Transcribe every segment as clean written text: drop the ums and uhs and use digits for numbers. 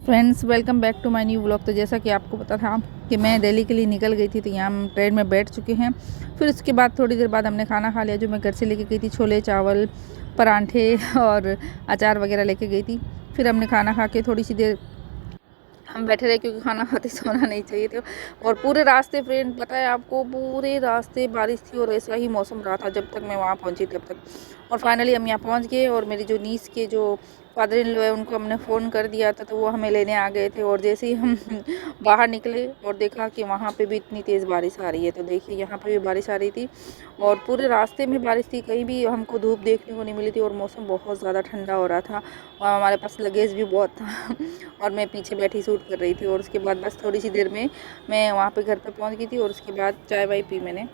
Friends, welcome back to my new vlog. तो जैसा कि आपको पता था कि मैं दिल्ली के लिए निकल गई थी, तो यहाँ हम ट्रेन में बैठ चुके हैं। फिर उसके बाद थोड़ी देर बाद हमने खाना खा लिया, जो मैं घर से लेके गई थी। छोले चावल, परांठे और अचार वगैरह लेके गई थी। फिर हमने खाना खा के थोड़ी सी देर हम बैठे रहे, क्योंकि खाना खाते सोना नहीं चाहिए था। और पूरे रास्ते, फ्रेंड पता है आपको, पूरे रास्ते बारिश थी और ऐसा ही मौसम रहा था जब तक मैं वहाँ पहुँची तब तक। और फाइनली हम यहाँ पहुँच गए, और मेरी जो नीस के जो फादर इन लॉ है उनको हमने फ़ोन कर दिया था, तो वो हमें लेने आ गए थे। और जैसे ही हम बाहर निकले और देखा कि वहाँ पे भी इतनी तेज़ बारिश आ रही है, तो देखिए यहाँ पे भी बारिश आ रही थी और पूरे रास्ते में बारिश थी। कहीं भी हमको धूप देखने को नहीं मिली थी और मौसम बहुत ज़्यादा ठंडा हो रहा था। और हमारे पास लगेज भी बहुत था और मैं पीछे बैठी शूट कर रही थी। और उसके बाद बस थोड़ी सी देर में मैं वहाँ पे घर पे पहुँच गई थी, और उसके बाद चाय वाय पी मैंने।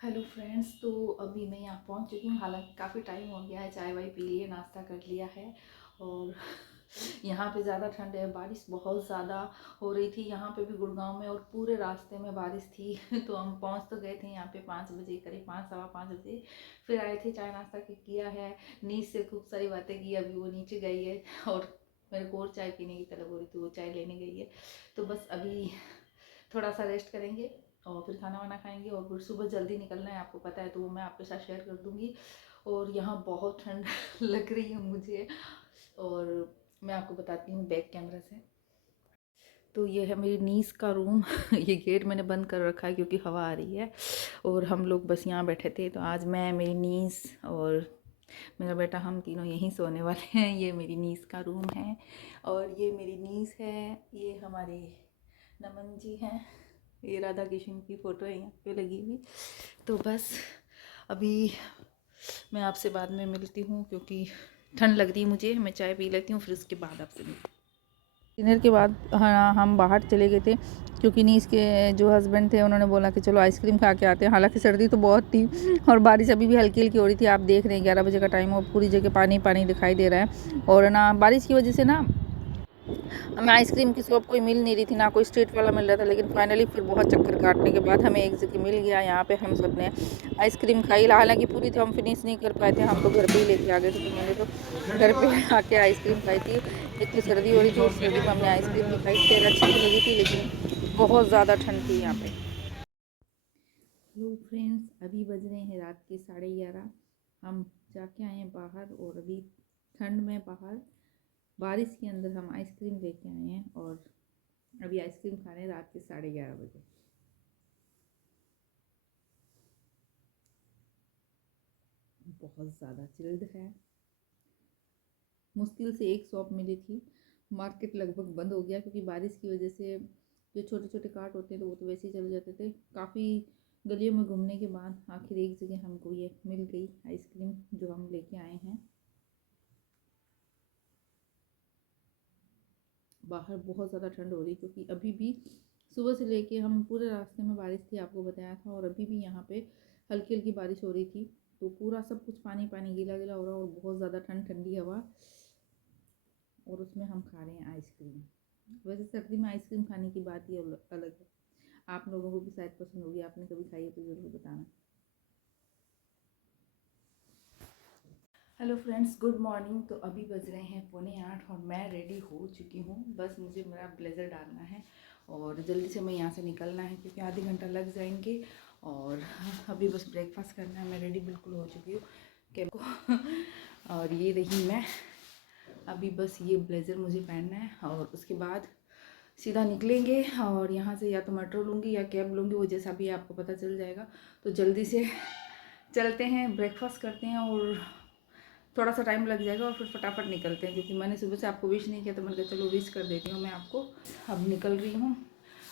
हेलो फ्रेंड्स, तो अभी मैं यहाँ पहुँच चुकी हूँ। हालांकि काफ़ी टाइम हो गया है, चाय वाय पी लिए, नाश्ता कर लिया है। और यहाँ पे ज़्यादा ठंड है, बारिश बहुत ज़्यादा हो रही थी यहाँ पे भी, गुड़गांव में, और पूरे रास्ते में बारिश थी। तो हम पहुँच तो गए थे यहाँ पे 5 बजे, करीब 5 सवा 5 बजे। फिर आए थे, चाय नाश्ता किया है, नीचे से खूब सारी बातें की। अभी वो नीचे गई है और मेरे को और चाय पीने की तलब हो रही थी, वो चाय लेने गई है। तो बस अभी थोड़ा सा रेस्ट करेंगे और फिर खाना वाना खाएंगे, और फिर सुबह जल्दी निकलना है, आपको पता है, तो वो मैं आपके साथ शेयर कर दूंगी। और यहाँ बहुत ठंड लग रही है मुझे, और मैं आपको बताती हूँ बैक कैमरा से। तो ये है मेरी नीस का रूम। ये गेट मैंने बंद कर रखा है क्योंकि हवा आ रही है। और हम लोग बस यहाँ बैठे थे, तो आज मैं, मेरी नीस और मेरा बेटा, हम तीनों यहीं सोने वाले हैं। ये मेरी नीस का रूम है, और ये मेरी नीस है, ये हमारे नमन जी हैं, ये राधा कृष्ण की फ़ोटो है यहाँ पे लगी हुई। तो बस अभी मैं आपसे बाद में मिलती हूँ, क्योंकि ठंड लग रही है मुझे। मैं चाय पी लेती हूँ, फिर उसके बाद आपसे मिलती हूँ। डिनर के बाद हाँ, हम बाहर चले गए थे, क्योंकि नीस के जो हस्बैंड थे उन्होंने बोला कि चलो आइसक्रीम खा के आते हैं। हालांकि सर्दी तो बहुत थी और बारिश अभी भी हल्की हल्की हो रही थी। आप देख रहे हैं 11 बजे का टाइम, और पूरी जगह पानी पानी दिखाई दे रहा है। और ना बारिश की वजह से ना हमें आइसक्रीम की शॉप कोई मिल नहीं रही थी, ना कोई स्ट्रीट वाला मिल रहा था। लेकिन फाइनली फिर बहुत चक्कर काटने के बाद हमें एक जगह मिल गया। यहाँ पे हम सब ने आइसक्रीम खाई। हालांकि पूरी तो हम फिनिश नहीं कर पाए थे, हम तो घर पे ही लेके आ गए थे। तो मैंने तो घर पे आके आइसक्रीम खाई थी। एक तो सर्दी हो रही थी, और सर्दी में हमने आइसक्रीम भी खाई। खैर अच्छी भी लगी थी, लेकिन बहुत ज़्यादा ठंड थी यहाँ पे। हेलो फ्रेंड्स, अभी बज रहे हैं रात के 11:30। हम जाके आए हैं बाहर, और अभी ठंड में बाहर बारिश के अंदर हम आइसक्रीम लेके आए हैं, और अभी आइसक्रीम खा रहे हैं रात के 11:30 बजे। बहुत ज़्यादा चिल्ड है। मुश्किल से एक शॉप मिली थी, मार्केट लगभग बंद हो गया, क्योंकि बारिश की वजह से जो छोटे छोटे कार्ट होते हैं तो वो तो वैसे ही चले जाते थे। काफ़ी गलियों में घूमने के बाद आखिर एक जगह हमको ये मिल गई आइसक्रीम, जो हम लेके आए हैं। बाहर बहुत ज़्यादा ठंड हो रही, क्योंकि अभी भी सुबह से लेके हम पूरे रास्ते में बारिश थी, आपको बताया था। और अभी भी यहाँ पे हल्की हल्की बारिश हो रही थी, तो पूरा सब कुछ पानी पानी गीला गीला हो रहा, और बहुत ज़्यादा ठंड, ठंडी हवा, और उसमें हम खा रहे हैं आइसक्रीम। वैसे सर्दी में आइसक्रीम खाने की बात ही अलग है। आप लोगों को भी शायद पसंद होगी, आपने कभी खाई है तो ज़रूर बताना। Hello friends, good morning. तो अभी बज रहे हैं 7:45 और मैं रेडी हो चुकी हूँ। बस मुझे मेरा ब्लेज़र डालना है और जल्दी से मैं यहाँ से निकलना है, क्योंकि आधे घंटा लग जाएंगे। और अभी बस ब्रेकफास्ट करना है। मैं रेडी बिल्कुल हो चुकी हूँ कैब को। और ये रही मैं, अभी बस ये ब्लेज़र मुझे पहनना है, और उसके बाद सीधा निकलेंगे। और यहाँ से या तो मेट्रो लूँगी या कैब लूँगी, वो जैसा भी आपको पता चल जाएगा। तो जल्दी से चलते हैं, ब्रेकफास्ट करते हैं, और थोड़ा सा टाइम लग जाएगा, और फिर फटाफट निकलते हैं। क्योंकि मैंने सुबह से आपको विश नहीं किया, तो मैंने कहा चलो विश कर देती हूँ मैं आपको। अब निकल रही हूँ,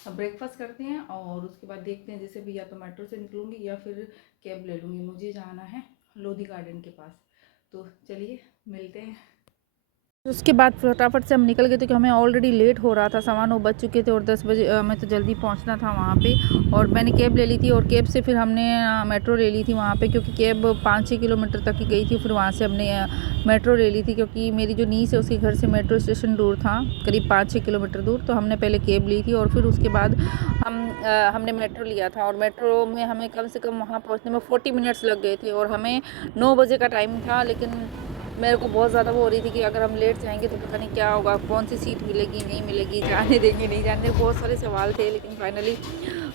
अब ब्रेकफास्ट करते हैं, और उसके बाद देखते हैं, जैसे भी या तो मेट्रो से निकलूँगी या फिर कैब ले लूँगी। मुझे जाना है लोधी गार्डन के पास, तो चलिए मिलते हैं। उसके बाद फटाफट से हम निकल गए थे, कि हमें ऑलरेडी लेट हो रहा था, 9:15 बज चुके थे, और 10 बजे हमें तो जल्दी पहुंचना था वहाँ पे। और मैंने कैब ले ली थी, और कैब से फिर हमने मेट्रो ले ली थी वहाँ पे, क्योंकि कैब 5-6 किलोमीटर तक ही गई थी। फिर वहाँ से हमने मेट्रो ले ली थी, क्योंकि मेरी जो नीस है उसके घर से मेट्रो स्टेशन दूर था, करीब 5-6 किलोमीटर दूर। तो हमने पहले कैब ली थी, और फिर उसके बाद हमने मेट्रो लिया था। और मेट्रो में हमें कम से कम वहाँ पहुँचने में 40 मिनट्स लग गए थे, और हमें 9 बजे का टाइम था। लेकिन मेरे को बहुत ज़्यादा वो हो रही थी कि अगर हम लेट जाएंगे तो पता नहीं क्या होगा, कौन सी सीट मिलेगी नहीं मिलेगी, जाने देंगे नहीं जाने देंगे, बहुत सारे सवाल थे। लेकिन फाइनली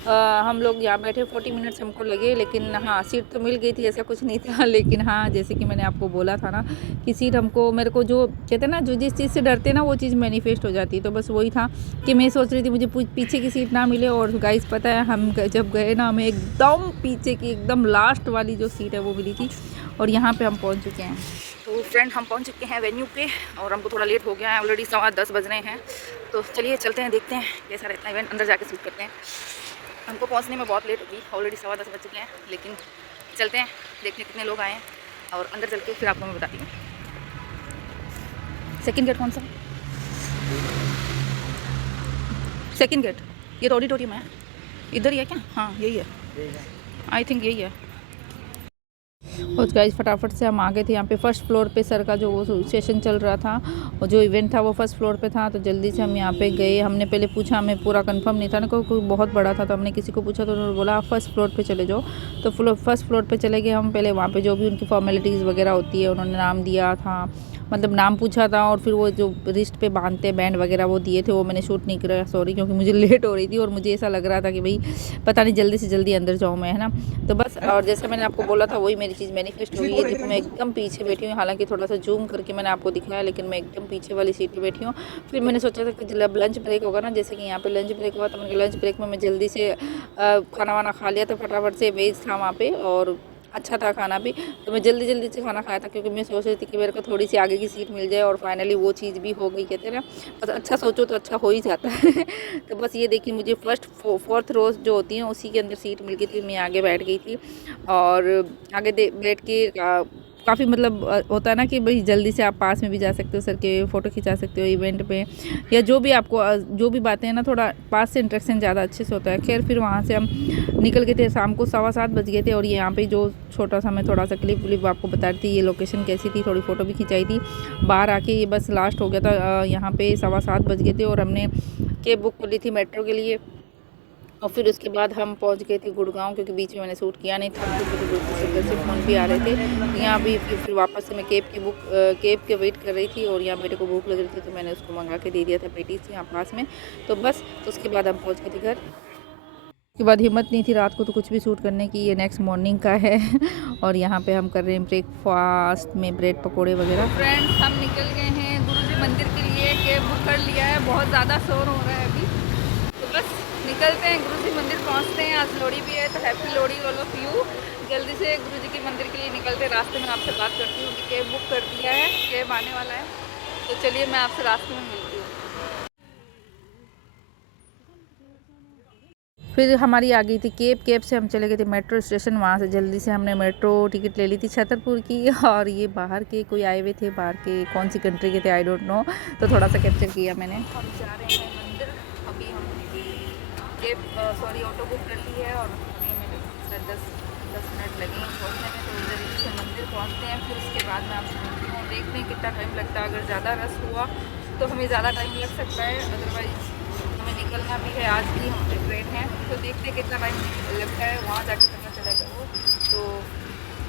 हम लोग यहाँ बैठे 40 मिनट्स हमको लगे, लेकिन हाँ सीट तो मिल गई थी, ऐसा कुछ नहीं था। लेकिन हाँ जैसे कि मैंने आपको बोला था ना कि सीट हमको, मेरे को जो कहते हैं ना, जो जिस चीज़ से डरते हैं ना वो चीज़ मैनिफेस्ट हो जाती है। तो बस वही था कि मैं सोच रही थी मुझे पीछे की सीट ना मिले, और गाइस पता है हम जब गए ना, हमें एकदम पीछे की एकदम लास्ट वाली जो सीट है वो मिली थी। और यहाँ पे हम पहुँच चुके हैं। तो फ्रेंड हम पहुँच चुके हैं वेन्यू पे, और हमको थोड़ा लेट हो गया है, ऑलरेडी 10:15 बज रहे हैं। तो चलिए चलते हैं, देखते हैं कैसा रहता है इवेंट, अंदर जाके शूट करते हैं। हमको पहुँचने में बहुत लेट होगी, ऑलरेडी 10:15 बज चुके हैं, लेकिन चलते हैं देखते हैं कितने लोग आए हैं, और अंदर चल के फिर आपको मैं बताती हूँ। सेकंड गेट कौन सा? सेकंड गेट, ये तो ऑडिटोरियम है, इधर ही है क्या? हाँ यही है, आई थिंक यही है। और गाइस फटाफट से हम आ गए थे यहाँ पे। फर्स्ट फ्लोर पे सर का जो वो सेशन चल रहा था, और जो इवेंट था वो फर्स्ट फ्लोर पे था। तो जल्दी से हम यहाँ पे गए। हमने पहले पूछा, हमें पूरा कंफर्म नहीं था ना, कोई बहुत बड़ा था, तो हमने किसी को पूछा तो उन्होंने बोला आप फर्स्ट फ्लोर पे चले जाओ। तो फर्स्ट फ्लोर पे चले गए हम। पहले वहाँ पे जो भी उनकी फॉर्मेलिटीज़ वगैरह होती है, उन्होंने नाम दिया था, मतलब नाम पूछा था, और फिर वो जो रिस्ट पे बांधते बैंड वगैरह वो दिए थे, वो मैंने शूट नहीं किया, सॉरी, क्योंकि मुझे लेट हो रही थी और मुझे ऐसा लग रहा था कि भाई पता नहीं जल्दी से जल्दी अंदर जाऊँ मैं, है ना। तो बस, और जैसे मैंने आपको बोला था वही मेरी चीज़ मैनिफेस्ट हुई है। देखो मैं एकदम पीछे बैठी हूँ, हालांकि थोड़ा सा जूम करके मैंने आपको दिखाया, लेकिन मैं एकदम पीछे वाली सीट पर बैठी हूँ। फिर मैंने सोचा था कि जब लंच ब्रेक होगा ना, जैसे कि यहाँ पे लंच ब्रेक हुआ, तो मैंने लंच ब्रेक में मैं जल्दी से खाना वाना खा लिया, तो फटाफट से वेज था वहाँ पे, और अच्छा था खाना भी। तो मैं जल्दी जल्दी से खाना खाया था, क्योंकि मैं सोच रही थी कि मेरे को थोड़ी सी आगे की सीट मिल जाए, और फाइनली वो चीज़ भी हो गई। कहते हैं ना, बस अच्छा सोचो तो अच्छा हो ही जाता है। तो बस ये देखिए, मुझे फर्स्ट फोर्थ रोज जो होती हैं उसी के अंदर सीट मिल गई थी। मैं आगे बैठ गई थी, और आगे बैठ के काफ़ी मतलब होता है ना कि भाई जल्दी से आप पास में भी जा सकते हो सर के, फ़ोटो खिंचा सकते हो इवेंट पे, या जो भी आपको जो भी बातें हैं ना, थोड़ा पास से इंटरेक्शन ज़्यादा अच्छे से होता है। खैर फिर वहाँ से हम निकल गए थे, शाम को 7:15 बज गए थे। और ये यहाँ पे जो छोटा सा मैं थोड़ा सा क्लिप आपको बता रही थी, ये लोकेशन कैसी थी, थोड़ी फ़ोटो भी खिंचाई थी। बाहर आके ये बस लास्ट हो गया था, यहाँ पे 7:15 बज गए थे, और हमने कैब बुक कर ली थी मेट्रो के लिए। और फिर उसके बाद हम पहुंच गए थे गुड़गांव, क्योंकि बीच में मैंने शूट किया नहीं था, क्योंकि से फ़ोन भी आ रहे थे। यहाँ भी फिर वापस से मैं कैब के वेट कर रही थी, और यहाँ मेरे को भूख लग रही थी, तो मैंने उसको मंगा के दे दिया था पेटीज यहाँ पास में। तो बस उसके बाद हम पहुँच गए थे घर। उसके बाद हिम्मत नहीं थी रात को तो कुछ भी शूट करने की। ये नेक्स्ट मॉर्निंग का है। और यहाँ पे हम कर रहे हैं ब्रेकफास्ट में ब्रेड पकोड़े वगैरह। फ्रेंड्स हम निकल गए हैं गुरु जी मंदिर के लिए, कैब बुक कर लिया है, बहुत ज़्यादा शोर हो रहा है अभी, तो बस निकलते हैं, गुरु जी मंदिर पहुँचते हैं। आज लोहड़ी भी है, तो happy Lohri all of you. जल्दी से गुरु जी के मंदिर के लिए निकलते हैं। रास्ते में आपसे बात करती हूँ कि कैब बुक कर दिया है, कैब आने वाला है, तो चलिए मैं आपसे रास्ते में मिलती हूँ। फिर हमारी आ गई थी कैब से हम चले गए थे मेट्रो स्टेशन। वहाँ से जल्दी से हमने मेट्रो टिकट ले ली थी छतरपुर की। और ये बाहर के कोई आए हुए थे, बाहर के कौन सी कंट्री के थे आई डोंट नो, तो थोड़ा सा कैप्चर किया मैंने। हम जा रहे हैं मंदिर। अभी हम ऑटो बुक कर ली है, और अभी मेरे 10 मिनट लगेंगे पहुँचने में, तो जल्दी से मंदिर पहुँचते हैं। फिर उसके बाद में आपसे मिलती हूँ, देखते हैं कितना टाइम लगता है। अगर ज़्यादा रश हुआ तो हमें ज़्यादा टाइम लग सकता है, अदरवाइज़ हमें निकलना भी है, आज भी हमारी ट्रेन है, तो देखते हैं कितना टाइम लगता है, वहाँ जाके पता चलेगा वो। तो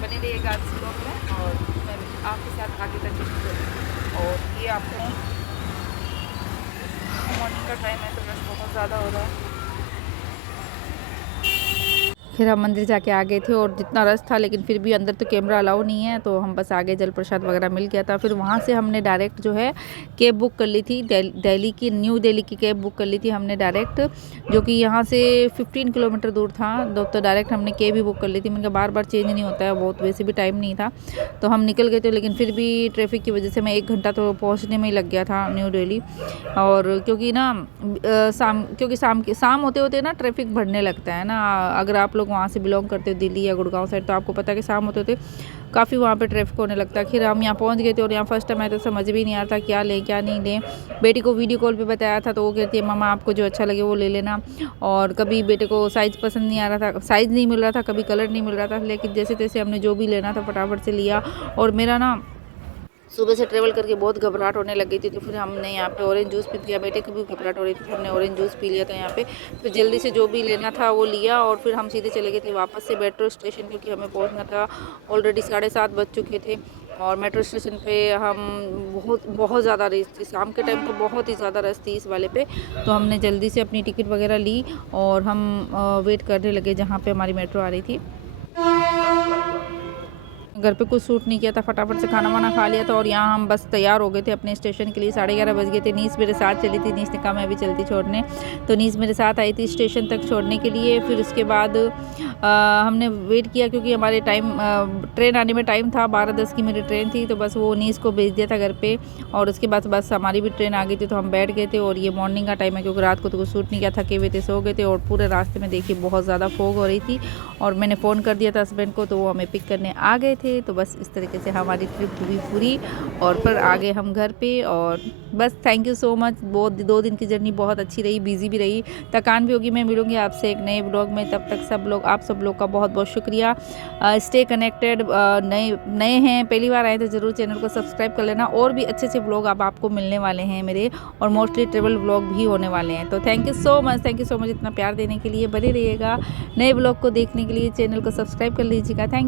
बने रहिएगा आज ब्लॉग में, और मैं आपके साथ आगे तक। और ये आपको मॉर्निंग का टाइम है, तो रश बहुत ज़्यादा हो रहा है। फिर हम मंदिर जाके आ गए थे, और जितना रश था, लेकिन फिर भी अंदर तो कैमरा अलाउ नहीं है, तो हम बस आगे जल प्रसाद वगैरह मिल गया था। फिर वहाँ से हमने डायरेक्ट जो है कैब बुक कर ली थी, दिल्ली की, न्यू दिल्ली की कैब बुक कर ली थी हमने डायरेक्ट, जो कि यहाँ से 15 किलोमीटर दूर था। तो डायरेक्ट हमने कैब ही बुक कर ली थी। मैंने बार बार चेंज नहीं होता है, बहुत वैसे भी टाइम नहीं था, तो हम निकल गए थे। लेकिन फिर भी ट्रैफिक की वजह से मैं 1 घंटा तो पहुँचने में ही लग गया था न्यू दिल्ली। और क्योंकि ना शाम होते होते ना ट्रैफिक बढ़ने लगता है ना। अगर आप लोग वहाँ से बिलोंग करते हो दिल्ली या गुड़गांव साइड, तो आपको पता है कि शाम होते होते काफ़ी वहाँ पे ट्रैफिक होने लगता है। फिर हम यहाँ पहुँच गए थे, और यहाँ फर्स्ट टाइम आए तो समझ भी नहीं आता क्या लें क्या नहीं लें। बेटी को वीडियो कॉल पे बताया था, तो वो कहती है मामा आपको जो अच्छा लगे वो ले लेना। और कभी बेटे को साइज़ पसंद नहीं आ रहा था, साइज़ नहीं मिल रहा था, कभी कलर नहीं मिल रहा था, लेकिन जैसे तैसे हमने जो भी लेना था फटाफट से लिया। और मेरा ना सुबह से ट्रैवल करके बहुत घबराहट होने लग गई थी, तो फिर हमने यहाँ पे ऑरेंज जूस पी लिया। बेटे को भी घबराहट हो रही थी, हमने ऑरेंज जूस पी लिया था यहाँ पे। फिर जल्दी से जो भी लेना था वो लिया, और फिर हम सीधे चले गए थे वापस से मेट्रो स्टेशन, क्योंकि हमें पहुँचना था। ऑलरेडी 7:30 बज चुके थे, और मेट्रो स्टेशन पे हम बहुत बहुत ज़्यादा रश थी, शाम के टाइम तो बहुत ही ज़्यादा रश थी इस वाले पे। तो हमने जल्दी से अपनी टिकट वगैरह ली और हम वेट करने लगे जहाँ पे हमारी मेट्रो आ रही थी। घर पे कुछ सूट नहीं किया था, फटाफट से खाना वाना खा लिया था और यहाँ हम बस तैयार हो गए थे अपने स्टेशन के लिए। 11:30 बज गए थे। नीस मेरे साथ चली थी, नीस ने कहा मैं भी चलती छोड़ने, तो नीस मेरे साथ आई थी स्टेशन तक छोड़ने के लिए। फिर उसके बाद हमने वेट किया क्योंकि हमारे ट्रेन आने में टाइम था, 12:10 की मेरी ट्रेन थी। तो बस वो नीस को भेज दिया था घर पे और उसके बाद बस हमारी भी ट्रेन आ गई थी, तो हम बैठ गए थे। और ये मॉर्निंग का टाइम है क्योंकि रात को तो कुछ सूट नहीं किया, थके हुए थे, सो गए थे। और पूरे रास्ते में देखिए बहुत ज़्यादा फॉग हो रही थी और मैंने फ़ोन कर दिया था हस्बैंड को, तो वो हमें पिक करने आ गए थे। तो बस इस तरीके से हमारी ट्रिप हुई पूरी और फिर आ गए हम घर पे। और बस थैंक यू सो मच। बहुत 2 दिन की जर्नी बहुत अच्छी रही, बिजी भी रही, थकान भी होगी। मैं मिलूंगी आपसे एक नए ब्लॉग में, तब तक आप सब लोग का बहुत बहुत शुक्रिया। Stay connected. नए हैं, पहली बार आए तो ज़रूर चैनल को सब्सक्राइब कर लेना। और भी अच्छे अच्छे ब्लॉग अब आपको मिलने वाले हैं मेरे, और मोस्टली ट्रेवल ब्लॉग भी होने वाले हैं। तो थैंक यू सो मच इतना प्यार देने के लिए। बने रहिएगा, नए ब्लॉग को देखने के लिए चैनल को सब्सक्राइब कर लीजिएगा। थैंक